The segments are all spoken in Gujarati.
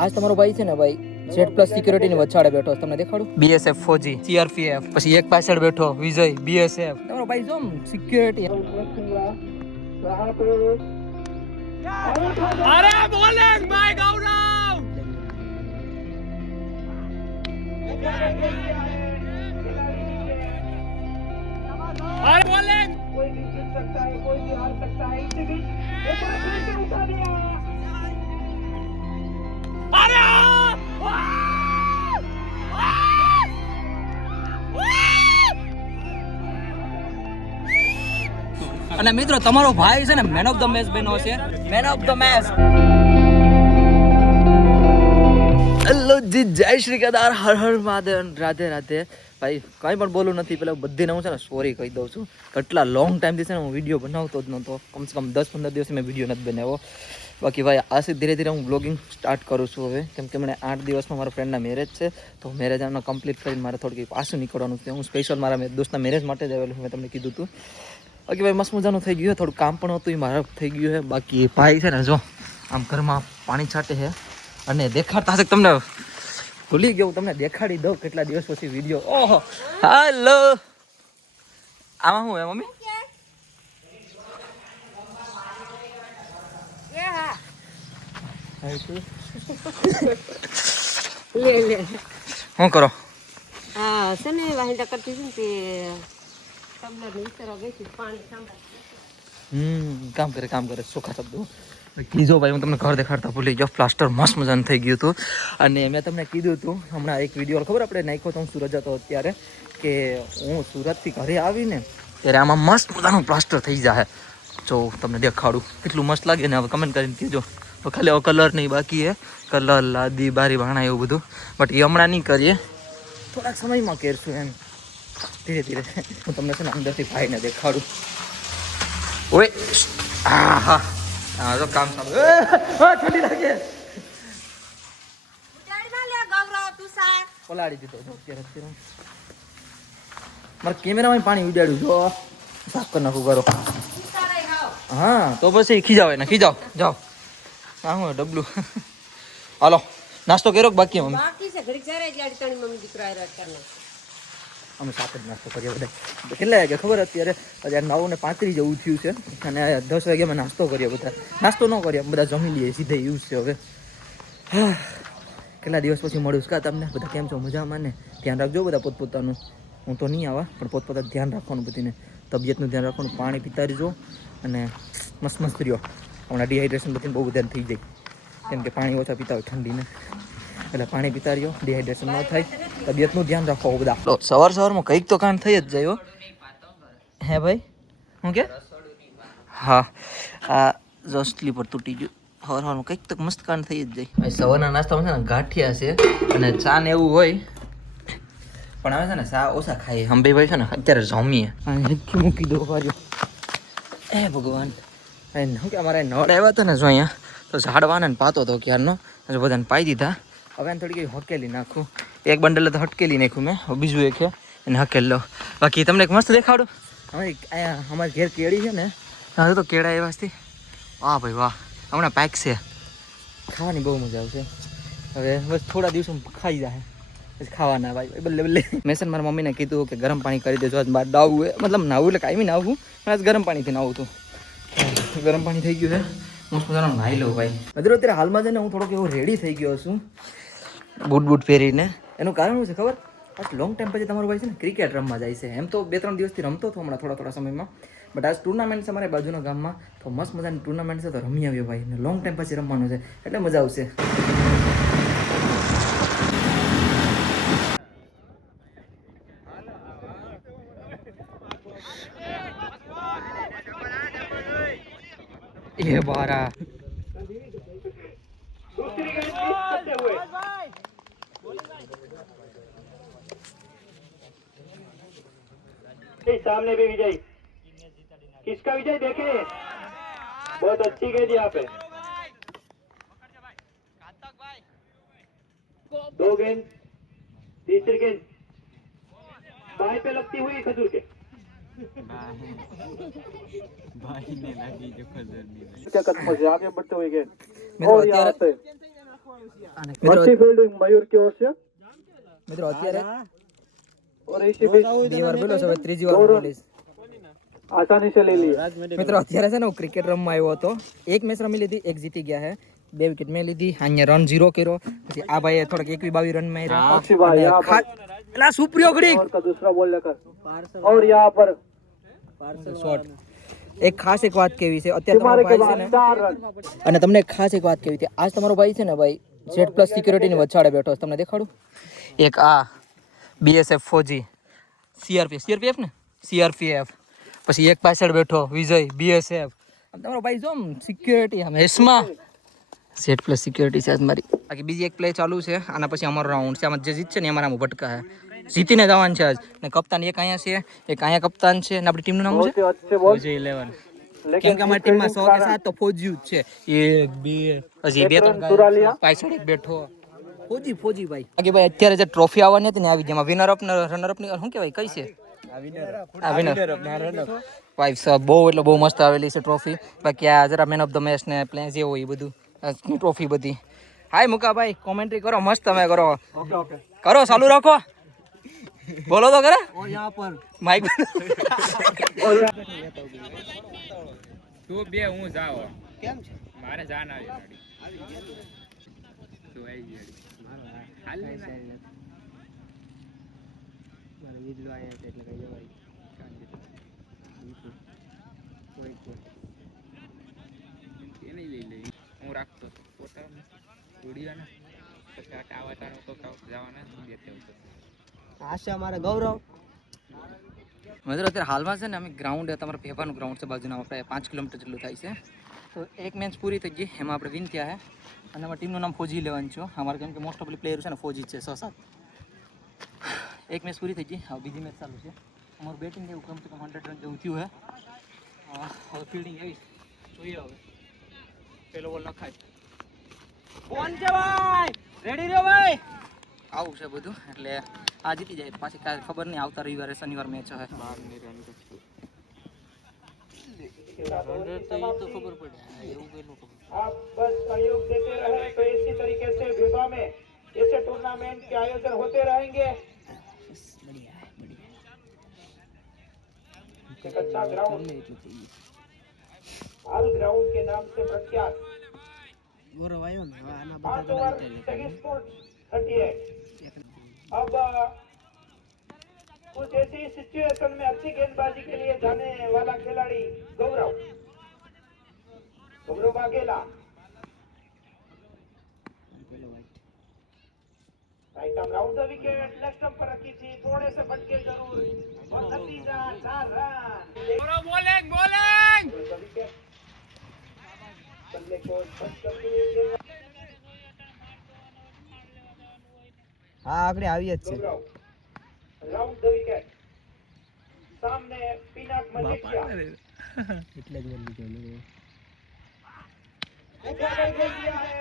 આજ તમારો ભાઈ છે ને ભાઈ Z+ સિક્યુરિટી ની વચાડે બેઠો તમને દેખાડું BSF ફોજી CRPF પછી એક પાછળ બેઠો વિજય BSF તમારો ભાઈ જો સિક્યુરિટી અરે બોલિંગ ભાઈ ગૌરવ अरे बोलिंग कोई भी जीत सकता है कोई भी हार सकता है इसी बीच एक बार फिर से उठा दिया अरे અને મિત્રો તમારો ભાઈ છે ને મેન ઓફ ધ મેચ બન્યો છે man of the match hello જી જય શ્રી કેદાર હર હર મહાદેવ રાધે રાધે ભાઈ કંઈ પણ બોલું નથી પેલા બધીને હું છે ને સોરી કહી દઉં છું કેટલા લોંગ ટાઈમથી છે ને હું વિડીયો બનાવતો જ નહોતો કમસે કમ 10-15 દિવસથી મેં વિડીયો નથી બનાવ્યો બાકી ભાઈ આથી ધીરે ધીરે હું બ્લોગિંગ સ્ટાર્ટ કરું છું હવે કેમ કે મને 8 દિવસમાં મારા ફ્રેન્ડના મેરેજ છે તો મેરેજ આમના કમ્પ્લીટ કરીને મારે થોડુંક પાછું નીકળવાનું છે હું સ્પેશિયલ મારા દોસ્તના મેરેજ માટે જ આવેલું મેં તમને કીધું હતું બાકી ભાઈ મસ્ત મજાનું થઈ ગયું થોડું કામ પણ હતું એ મારા થઈ ગયું છે બાકી ભાઈ છે ને જો આમ ઘરમાં પાણી છાંટે છે અને દેખાડતા હશે તમને ભૂલી ગયો તમને દેખાડી દઉં કેટલા દિવસ પછી વિડીયો ઓહો હાલો આમાં શું હે મમ્મી શું કરો હા છે ને વાહિંદા કરતી હતી ને તે ટબલર ની તરફ ગઈ હતી પાણી સાંભળ કામ કરે ચોખ્ખા શબ્દો કીધો ભાઈ હું તમને ઘર દેખાડતા ભૂલી ગયો પ્લાસ્ટર મસ્ત મજાનું થઈ ગયું હતું અને મેં તમને કીધું હતું હમણાં એક વિડીયો ખબર આપણે નાખ્યો તો હું સુરત જતો અત્યારે કે હું સુરતથી ઘરે આવીને ત્યારે આમાં મસ્ત મજાનું પ્લાસ્ટર થઈ જાય જો તમને દેખાડું કેટલું મસ્ત લાગે ને હવે કમેન્ટ કરીને કહેજો તો ખાલી હવે કલર નહીં બાકી હે કલર લાદી બારી ભાણા એવું બધું બટ એ હમણાં નહીં કરીએ થોડાક સમયમાં કરશું એમ ધીરે ધીરે હું તમને છે ને અંદરથી ભાઈને દેખાડું ઓય હા હા હા તો કામ ચાલુ ઠંડી લાગે પલાળી દીધો અત્યારે મારા કેમેરામાં પાણી ઉડાડ્યું જો સાફ કરી નાખું કરો હા તો પછી ખીજાવ એને ખીજાવ જાઓ હા હું ડબલું હાલો નાસ્તો કર્યો કે બાકી મમ્મી અમે સાથે જ નાસ્તો કરીએ બધા કેટલા વાગે ખબર અત્યારે 9:35 જેવું થયું છે અને 10 વાગે અમે નાસ્તો કરીએ બધા નાસ્તો ન કરીએ બધા જમી લઈએ સીધે યુઝ છે હવે કેટલા દિવસ પછી મળ્યું કા તમને બધા કેમ છો મજામાં ને ધ્યાન રાખજો બધા પોતપોતાનું હું તો નહીં આવા પણ પોતપોતા ધ્યાન રાખવાનું બધીને તબિયતનું ધ્યાન રાખવાનું પાણી પીતા રહીજો અને મસ્ત મસ્ત રહ્યો હમણાં ડિહાઇડ્રેશન બધીને બહુ બધા થઈ જાય કેમ કે પાણી ઓછા પીતા હોય ઠંડીને એટલે પાણી પીતા રહ્યો ડિહાઇડ્રેશન ન થાય તબિયતનું ધ્યાન રાખો બધા સવારમાં કંઈક તો કામ થઈ જ જાય હે ભાઈ હું કે હા આ જો સ્લીપર તૂટી ગયું સવારમાં કંઈક તો મસ્ત કામ થઈ જ જાય ભાઈ સવારના નાસ્તામાં છે ને ગાંઠિયા છે અને ચા ને એવું હોય પણ આવે છે ને ચા ઓછા ખાઈએ હમ ભાઈ છે ને અત્યારે જમીએ મૂકી દો બાજુ એ ભગવાન શું કે અમારે નળ આવ્યા હતા ને જો અહીંયા તો ઝાડવાને પાતો હતો ક્યારનો બધાને પાઈ દીધા હવે એને થોડી કંઈ હકેલી નાખું એક બંડલ તો હટકેલી નાખ્યું મેં બીજું એક છે એને હકેલ લો બાકી તમને એક મસ્ત દેખાડું હવે અહીંયા અમારે ઘેર કેળી છે ને હા તો કેળા એવાથી વાહ ભાઈ વાહ હમણાં પાક છે ખાવાની બહુ મજા આવશે હવે બસ થોડા દિવસો ખાઈ જાય પછી ખાવાના ભાઈ બલ્લે બલ્લે મેં છે મારા મમ્મીને કીધું કે ગરમ પાણી કરી દેજો આજ બહાર નાવું મતલબ નાવું એટલે કાંઈ નાવું પણ આજ ગરમ પાણીથી નાવું હતું ગરમ પાણી થઈ ગયું છે મસ્ત મજાનો નાહી લઉં ભાઈ અત્યારે હાલમાં છે ને હું થોડોક એવો રેડી થઈ ગયો છું બૂટ પહેરીને એનું કારણ શું છે ખબર આજ લોંગ ટાઈમ પછી તમારો ભાઈ છે ને ક્રિકેટ રમવા જાય છે એમ તો 2-3 દિવસથી રમતો હતો હમણાં થોડા સમયમાં બટ આજ ટુર્નામેન્ટ છે અમારે બાજુના ગામમાં તો મસ્ત મજાની ટુર્નામેન્ટ છે તો રમી આવ્યો ભાઈ ને લોંગ ટાઈમ પછી રમવાનું છે એટલે મજા આવશે ये बारा सामने भी विजय किसका विजय देखे बहुत अच्छी गेंद यहाँ पे 2 गेंद तीसरी गेंद बाई पे लगती हुई खजूर के भाई ने लगी जो खजूर नहीं क्या कदम से आगे बढ़ते हुए गेंद और यहाँ पे મિત્રો फील्डिंग मयूर की ओर से મિત્રો અત્યારે और इसी बीच 2 વાર બોલ્યો છે, હવે ત્રીજી વાર બોલીશ. आसानी से ले लिए મિત્રો અત્યારે છે ને હું ક્રિકેટ રમવા આવ્યો હતો. એક મેચ રમી લીધી, એક જીતી ગયા હે, 2 વિકેટ મેં લીધી, અહીંયા રન 0 કર્યો. પછી આ ભાઈએ થોડાક 21-22 રન માર્યા. अक्षय भाई यहाँ पर એલા સુપ્રિયો ઘડીક और का दूसरा बॉल लेकर और यहाँ पर શોટ. એક ખાસ એક વાત કેવી છે, અત્યારે તમારો तुम्हारे के ભાઈ છે बाद ને, 4 रन અને તમને એક ખાસ એક વાત કેવી છે, આજ તમારો ભાઈ છે ને ભાઈ Z+ સિક્યુરિટીની વચાડે બેઠો છે. તમને દેખાડું. એક આ BSF ફોજી, CRPF ને CRPF, પછી એક પાછળ બેઠો વિજય BSF. આમ તમારો ભાઈ જો સિક્યુરિટી આમ હેસમાં Z+ સિક્યુરિટી છે આજ મારી. બાકી બીજી એક પ્લે ચાલુ છે, આના પછી અમારો રાઉન્ડ છે. આમાં જે જીતશે ને અમારા ભટકા છે, જીતીને જવાનું છે આજ. ને કપ્તાન એક અહીંયા છે, એક અહીંયા કપ્તાન છે, અને આપણી ટીમનું નામ बहुत છે ही अच्छे बॉल વિજય 11. કેમ लेकिन કે અમારી ટીમમાં 100 કે 7 તો ફોજી જ છે. 1 2 હજી 2 3 चुरा लिया પાછળ એક બેઠો ફોજી ભાઈ. બાકી ભાઈ અત્યારે જે ટ્રોફી આવવાની હતી ને આવી, જેમાં વિનર અપ ને રનર અપ ની શું કહેવાય, કઈ છે આ વિનર ભાઈ સાહેબ, બહુ એટલે બહુ મસ્ત આવેલી છે ટ્રોફી. બાકી આ જરા મેન ઓફ ધ મેચ ને પ્લે જે હોય એ બધું ટ્રોફી બધી. હાય મુકા ભાઈ, કોમેન્ટ્રી કરો મસ્ત, તમે કરો ओके ओके કરો ચાલુ રાખો, બોલો તો કરે और यहाँ पर માઇક. તું બે હું જાવ કેમ છે મારે જાન આવી ગાડી તું આવી ગઈ હાલ ને મારે નીચલો આયા છે એટલે કઈ જવાય કે નહીં લઈ લઈ હું રાખતો પોતા ઉડીયા ને પછી આ ટાવર તો જવાના બેઠે આશા મારા ગૌરવ. મિત્રો અત્યારે હાલમાં છે ને અમે ગ્રાઉન્ડ, તમારા ભેભાનું ગ્રાઉન્ડ છે બાજુના, આપણે 5 કિલોમીટર જેટલું થાય છે. તો એક મેચ પૂરી થઈ ગઈ, એમાં આપણે વિન થયા છે. અને અમારી ટીમનું નામ ફોજી લેવાનું છે અમારે, કેમ કે મોસ્ટ ઓફલી પ્લેયર છે ને ફોજી છે 6-7. એક મેચ પૂરી થઈ ગઈ, હવે બીજી મેચ ચાલુ છે. અમારું બેટિંગ એવું કમ સે કમ 100 રન જેવું થયું છે. હવે ફિલ્ડિંગ એવી જોઈએ, હવે પેલો બોલ નખાય. કોણ છે ભાઈ? રેડી રહ્યો ભાઈ. આવું છે બધું. એટલે આ જીતી જાય પાછી કાંઈ ખબર નહીં, આવતા રવિવારે શનિવાર મેચ છે. आप बस सहयोग देते रहे तो इसी तरीके से विभा में ऐसे टूर्नामेंट के आयोजन होते रहेंगे. एक अच्छा ग्राउंड हाल ग्राउंड के नाम से प्रख्यात ગૌરવ આવ્યો ને હવે આના हाथ ओवर सेकंड स्पोर्ट 38. अब कुछ ऐसी सिचुएशन में अच्छी गेंदबाजी के लिए जाने वाला खिलाड़ी Gaurav Vaghela. Right arm round the wicket, left stump पर रखी थी, थोड़े से फटके जरूर और नतीजा 4 रन. બોલિંગ बल्ले को स्पष्ट कर दिए. હા આગળ આવી જ છે. गौरव राउंड द विकेट, सामने पिनाक मलेशिया એટલે જ બોલી ગયો ऊपर कर दिया है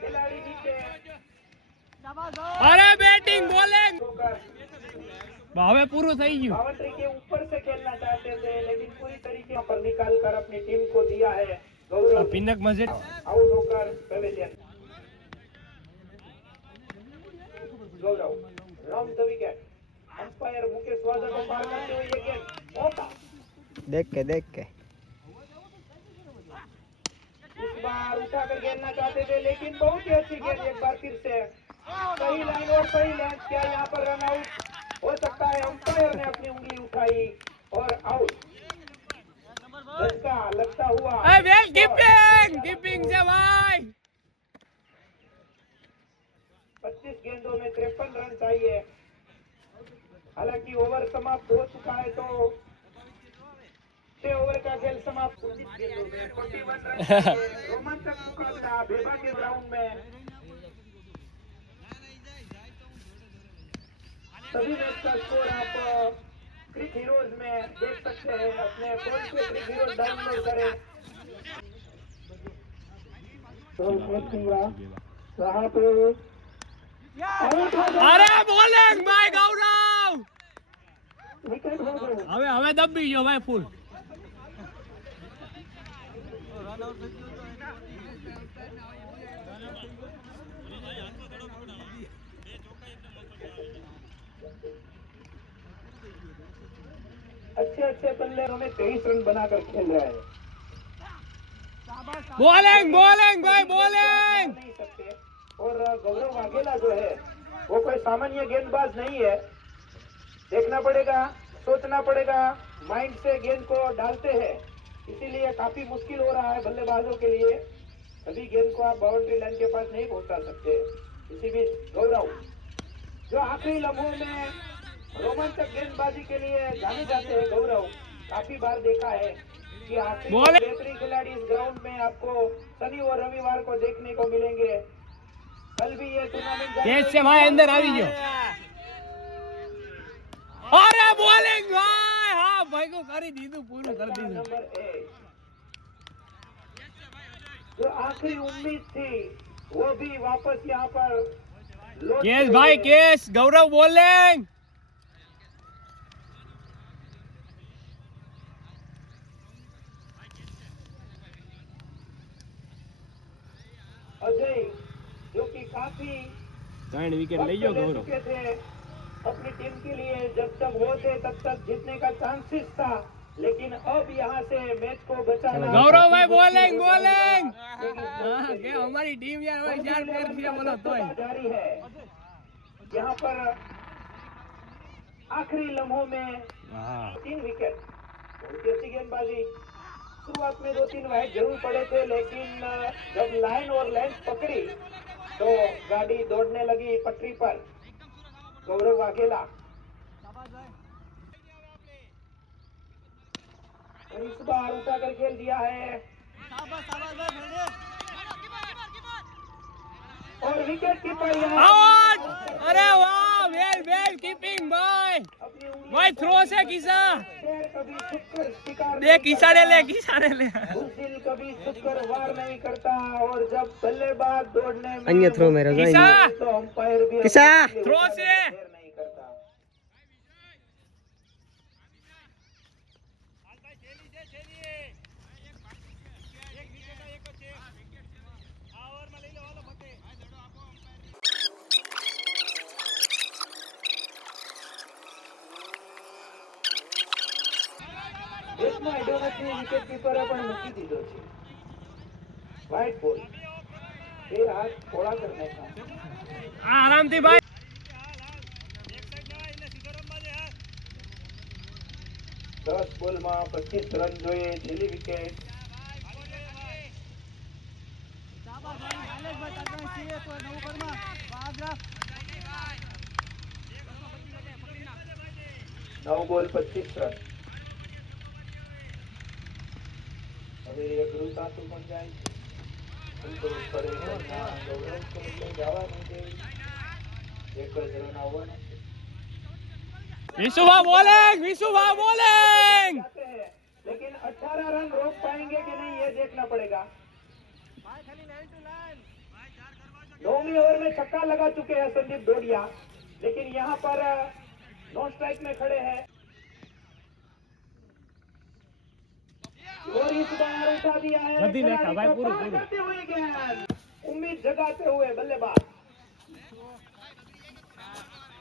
खिलाड़ी नीचे. અરે બેટિંગ બોલિંગ होकर હવે પૂરું થઈ ગયું. बाउंड्री के ऊपर से खेलना चाहते थे लेकिन पूरी तरीके पर निकाल कर अपनी टीम को दिया है गौरव. પિનક મસ્જિદ आउट होकर Pavilion. Gaurav round the wicket, umpire Mukesh वाजा को पार करते हुए ये गेंद होता. દેખ કે इस बार उठाकर खेलना चाहते थे लेकिन बहुत ही अच्छी गेंद एक बार फिर से सही लाइन और सही लेंथ. क्या यहाँ पर रन आउट हो सकता है? अंपायर ने अपनी उंगली उठाई और आउट. झटका लगता हुआ એ વેલ કીપિંગ છે ભાઈ. 25 गेंदों में 53 रन चाहिए. हालांकि ओवर समाप्त हो चुका है तो 6 ओवर का खेल समाप्त. 25 गेंदों में 41 रन चाहिए. रोमांचक मुकाबला भेभा के ग्राउंड में. सभी मैच का स्कोर आप क्रिक हीरोज में देख सकते हैं. अपने फोन से क्रिक हीरोज डाउनलोड करें. અરે બોલિંગ ભાઈ ગૌરવ. विकेट हो गए. હવે દબી ગયો ભાઈ ફૂલ. अच्छे अच्छे बल्लेबाजों में 23 रन बनाकर खेल रहे हैं। बॉलिंग बॉलिंग भाई बॉलिंग। नहीं सकते। और गौरव वाघेला जो है वो कोई सामान्य गेंदबाज नहीं है। देखना पड़ेगा, सोचना पड़ेगा, माइंड से गेंद को डालते हैं, इसीलिए काफी मुश्किल हो रहा है बल्लेबाजों के लिए। कभी गेंद को आप बाउंड्री लाइन के पास नहीं पहुंचा सकते। इसी बीच गौरव जो आखिरी लम्हों में रोमांचक गेंदबाजी के लिए जाने जाते हैं, गौरव काफी बार देखा है कि आखिरी बेहतरीन खिलाड़ी इस ग्राउंड में आपको शनि और रविवार को देखने को मिलेंगे। कल भी ये टूर्नामेंट कैसे भाई अंदर आ गयो। अरे बॉलिंग भाई, हाँ भाई को કરી દીધું, પૂરું કરી દીધું। नंबर 1 जो आखिरी उम्मीद थी वो भी वापस यहाँ पर लौट केस भाई केस, गौरव बॉलिंग। अजय जो कि काफी 3 विकेट ले गयो ले गौरव। चुके थे अपनी टीम के लिए। जब तक वो थे तब तक जीतने का चांसेस था, लेकिन अब यहाँ से मैच को बचाना। गौरव भाई बॉलिंग बॉलिंग। हां के हमारी टीम यार भाई 4 पैर से बोलो तोय जारी है। यहाँ पर आखिरी लम्हों में 3 विकेट, बहुत ही अच्छी गेंदबाजी। शुरुआत में 2-3 वाइड जरूर पड़े थे, लेकिन जब लाइन और लेंथ पकड़ी तो गाड़ी दौड़ने लगी पटरी पर। गौरव वाघेला इस बार उठाकर खेल दिया है और विकेट कीपर आउट। अरे वाह, वेल वेल कीपिंग भाई। भाई थ्रो से किसा कभी छुपकर शिकार दे, किसा ने ले, किसा ने ले। बुलदिल कभी छुपकर वार नहीं करता, और जब बल्लेबाज दौड़ने में अन्य थ्रो मेरा किसा तो अंपायर भी किसा थ्रो से देर नहीं करता। દેશમાં એડોનસની વિકેટ કીપરે પણ મૂકી દીધો છે। વ્હાઇટ બોલ, એ હાથ થોડા કરને का। आराम थी भाई। 10 બોલમાં 25 રન જોઈએ, છેલ્લી વિકેટ। नौ બોલ 25 રન। હવે એક રૂતાતું પણ જાય છે। તો ઉપર ગૌરવ તો જવા નહીં દે, એક જ રન આવવાનો છે। विशुभा बॉलिंग, विशुभा बॉलिंग। जाते हैं, लेकिन 18 रन रोक पाएंगे कि नहीं ये देखना पड़ेगा। 9वीं ओवर में छक्का लगा चुके हैं संदीप डोडिया, लेकिन यहाँ पर नॉन स्ट्राइक में खड़े हैं। और इस बार उठा दिया है जल्दी देखा भाई, पूरी पूरी करते हुए गेंद, उम्मीद जगाते हुए बल्लेबाज।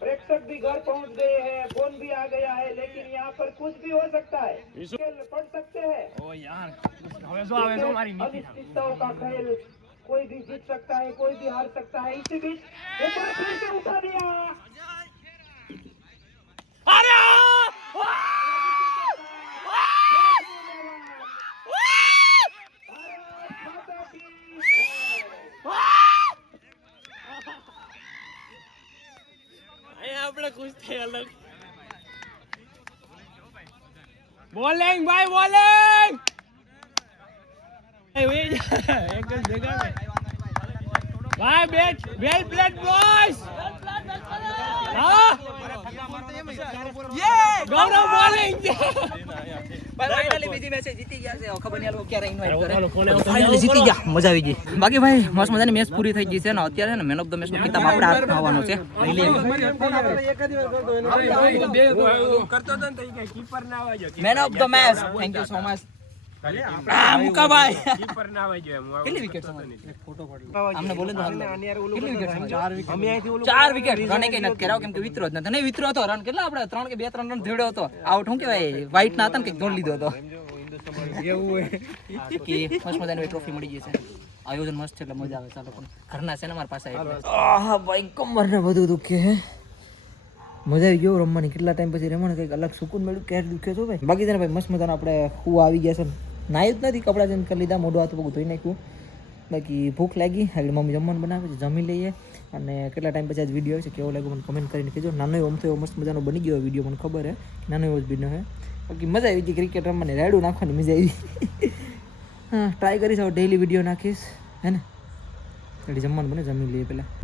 प्रेक्षक भी घर पहुंच गए हैं, फोन भी आ गया है, लेकिन यहाँ पर कुछ भी हो सकता है, खेल पड़ सकते हैं। ओ यार હવે શું આવે તો મારી नीति अनिश्चितताओं का खेल, कोई भी जीत सकता है, कोई भी हार सकता है। इसी बीच एक बार फिर से उठा दिया। अरे આપણે ખુશ થઈ અલગ। બોલિંગ ભાઈ બોલિંગ, એક જ જગા ભાઈ બેટ વેલ પ્લેડ બોયસ। હા ગૌરવ બોલિંગ ફાઇનલી બીજી મેચ જીતી ગયા છે, ખબર નહીં આ લોકો ક્યારે ઇન્વાઇટ કરે। ફાઇનલી જીતી ગયા, મજા આવી ગઈ। બાકી ભાઈ મસ્ત મજાની મેચ પૂરી થઈ ગઈ છે ને અત્યારે ને મેન ઓફ ધ મેચ નો કિતાબ આપણે હાથમાં આવવાનો છે, લઈ લઈએ। Man of the match, thank you so much. મુકાભાઈ કેટલી વિકેટ અમને બોલે તો કેટલી વિકેટ 4 વિકેટ રન કઈ નથી કરાવ કેમ કે વિતરો જ નથી નહીં વિતરો હતો રન કેટલા આપણે 3 કે 2-3 રન ધીડ્યો હતો આઉટ શું કહેવાય વ્હાઈટ ના હતા ને કંઈક ધોળ લીધો હતો કે મસ્ત મજાની ટ્રોફી મળી ગઈ છે આયોજન મસ્ત છે એટલે મજા આવે ચાલો પણ ઘરના છે ને મારી પાસે હા ભાઈ કમર ને બધું દુખે હે મજા આવી ગયો રમવાની કેટલા ટાઈમ પછી રમવાનું કંઈક અલગ સુકૂન મળ્યું ક્યારે દુખે છો ભાઈ બાકી છે ને ભાઈ મસ્ત મજાના આપણે હું આવી ગયા છે નાયું જ નથી કપડાં ચેન્જ કરી લીધા મોઢું હાથ પગ ધોઈ નાખ્યું બાકી ભૂખ લાગી એટલે મમ્મી જમવાનું બનાવે છે જમી લઈએ અને કેટલા ટાઈમ પછી આજ વિડીયો આવે છે કેવો લાગ્યો મને કમેન્ટ કરીને કહેજો નાનો એવો તો એવો મસ્ત મજાનો બની ગયો વિડીયો મને ખબર હે નાનો એવો જ વિડીયો હે બાકી મજા આવી ગઈ ક્રિકેટ રમવાની રાયડું નાખવાની મજા આવી હા ટ્રાય કરીશ હવે ડેઈલી વિડીયો નાખીશ હે ને એટલે જમવાનું બને જમી લઈએ પહેલાં